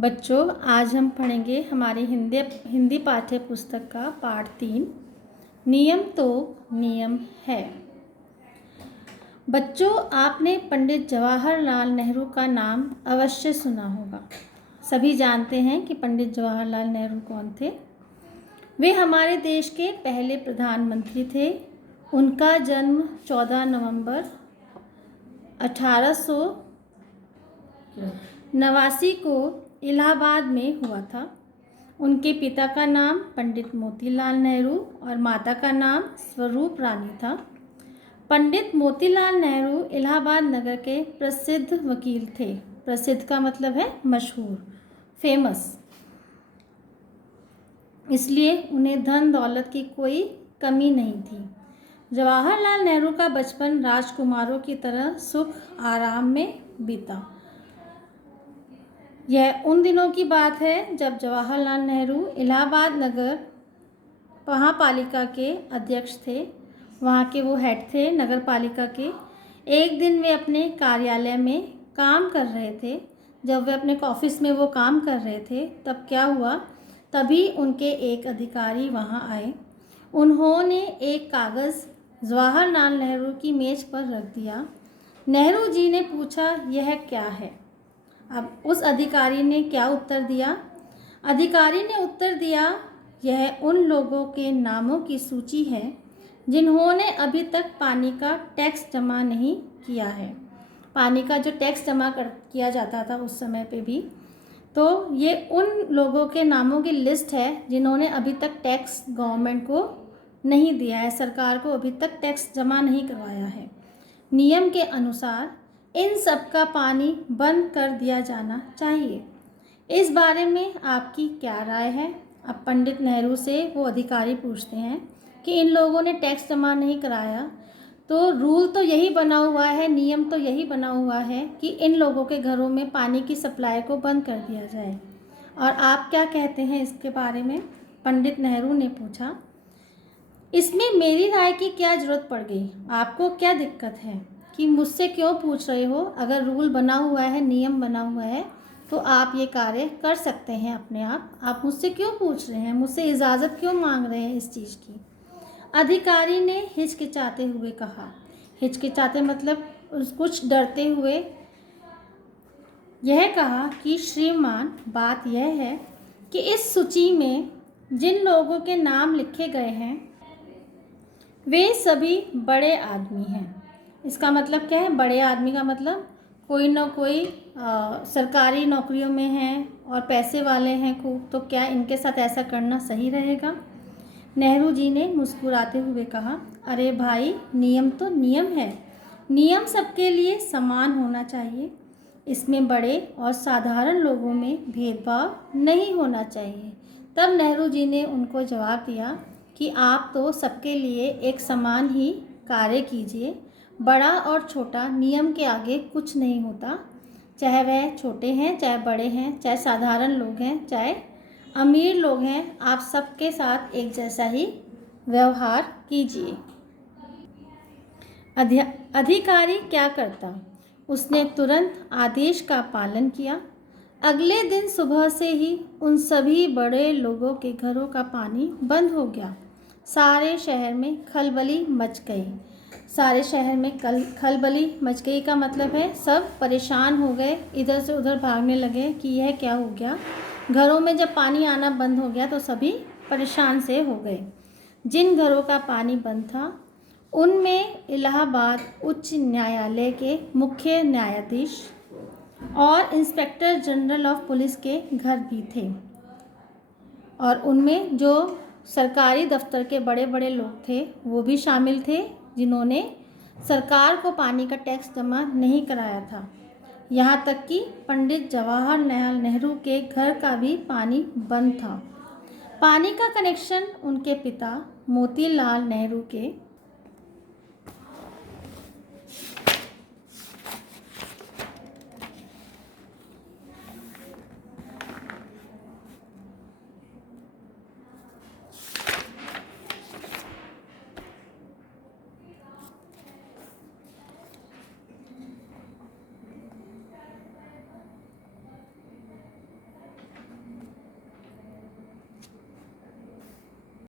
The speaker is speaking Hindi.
बच्चों, आज हम पढ़ेंगे हमारी हिंदी पाठ्य पुस्तक का पाठ 3 नियम तो नियम है। बच्चों, आपने पंडित जवाहरलाल नेहरू का नाम अवश्य सुना होगा। सभी जानते हैं कि पंडित जवाहरलाल नेहरू कौन थे। वे हमारे देश के पहले प्रधानमंत्री थे। उनका जन्म 14 नवंबर 1889 को इलाहाबाद में हुआ था। उनके पिता का नाम पंडित मोतीलाल नेहरू और माता का नाम स्वरूप रानी था। पंडित मोतीलाल नेहरू इलाहाबाद नगर के प्रसिद्ध वकील थे। प्रसिद्ध का मतलब है मशहूर, फेमस। इसलिए उन्हें धन दौलत की कोई कमी नहीं थी। जवाहरलाल नेहरू का बचपन राजकुमारों की तरह सुख आराम में बीता। यह उन दिनों की बात है जब जवाहरलाल नेहरू इलाहाबाद नगर महापालिका के अध्यक्ष थे। वहाँ के वो हेड थे नगर पालिका के। एक दिन वे अपने कार्यालय में काम कर रहे थे। जब वे अपने ऑफिस में वो काम कर रहे थे तब क्या हुआ, तभी उनके एक अधिकारी वहाँ आए। उन्होंने एक कागज़ जवाहरलाल नेहरू की मेज़ पर रख दिया। नेहरू जी ने पूछा, यह क्या है? अब उस अधिकारी ने क्या उत्तर दिया? अधिकारी ने उत्तर दिया, यह उन लोगों के नामों की सूची है जिन्होंने अभी तक पानी का टैक्स जमा नहीं किया है। पानी का जो टैक्स जमा किया जाता था उस समय पे भी, तो ये उन लोगों के नामों की लिस्ट है जिन्होंने अभी तक टैक्स गवर्नमेंट को नहीं दिया है, सरकार को अभी तक टैक्स जमा नहीं करवाया है। नियम के अनुसार इन सब का पानी बंद कर दिया जाना चाहिए। इस बारे में आपकी क्या राय है? अब पंडित नेहरू से वो अधिकारी पूछते हैं कि इन लोगों ने टैक्स जमा नहीं कराया, तो रूल तो यही बना हुआ है, नियम तो यही बना हुआ है कि इन लोगों के घरों में पानी की सप्लाई को बंद कर दिया जाए। और आप क्या कहते हैं इसके बारे में? पंडित नेहरू ने पूछा। इसमें मेरी राय की क्या ज़रूरत पड़ गई? आपको क्या दिक्कत है कि मुझसे क्यों पूछ रहे हो? अगर रूल बना हुआ है, नियम बना हुआ है, तो आप ये कार्य कर सकते हैं अपने आप मुझसे क्यों पूछ रहे हैं? मुझसे इजाज़त क्यों मांग रहे हैं इस चीज़ की? अधिकारी ने हिचकिचाते हुए कहा। हिचकिचाते मतलब कुछ डरते हुए यह कहा कि श्रीमान, बात यह है कि इस सूची में जिन लोगों के नाम लिखे गए हैं वे सभी बड़े आदमी हैं। इसका मतलब क्या है? बड़े आदमी का मतलब कोई ना कोई सरकारी नौकरियों में हैं और पैसे वाले हैं खूब, तो क्या इनके साथ ऐसा करना सही रहेगा? नेहरू जी ने मुस्कुराते हुए कहा, अरे भाई, नियम तो नियम है। नियम सबके लिए समान होना चाहिए। इसमें बड़े और साधारण लोगों में भेदभाव नहीं होना चाहिए। तब नेहरू जी ने उनको जवाब दिया कि आप तो सबके लिए एक समान ही कार्य कीजिए। बड़ा और छोटा नियम के आगे कुछ नहीं होता। चाहे वह छोटे हैं, चाहे बड़े हैं, चाहे साधारण लोग हैं, चाहे अमीर लोग हैं, आप सबके साथ एक जैसा ही व्यवहार कीजिए। अधिकारी क्या करता? उसने तुरंत आदेश का पालन किया। अगले दिन सुबह से ही उन सभी बड़े लोगों के घरों का पानी बंद हो गया। सारे शहर में खलबली मच गई। सारे शहर में खलबली मच गई का मतलब है सब परेशान हो गए, इधर से उधर भागने लगे कि यह क्या हो गया। घरों में जब पानी आना बंद हो गया तो सभी परेशान से हो गए। जिन घरों का पानी बंद था उनमें इलाहाबाद उच्च न्यायालय के मुख्य न्यायाधीश और इंस्पेक्टर जनरल ऑफ पुलिस के घर भी थे। और उनमें जो सरकारी दफ्तर के बड़े बड़े लोग थे वो भी शामिल थे जिन्होंने सरकार को पानी का टैक्स जमा नहीं कराया था। यहाँ तक कि पंडित जवाहरलाल नेहरू के घर का भी पानी बंद था। पानी का कनेक्शन उनके पिता मोतीलाल नेहरू के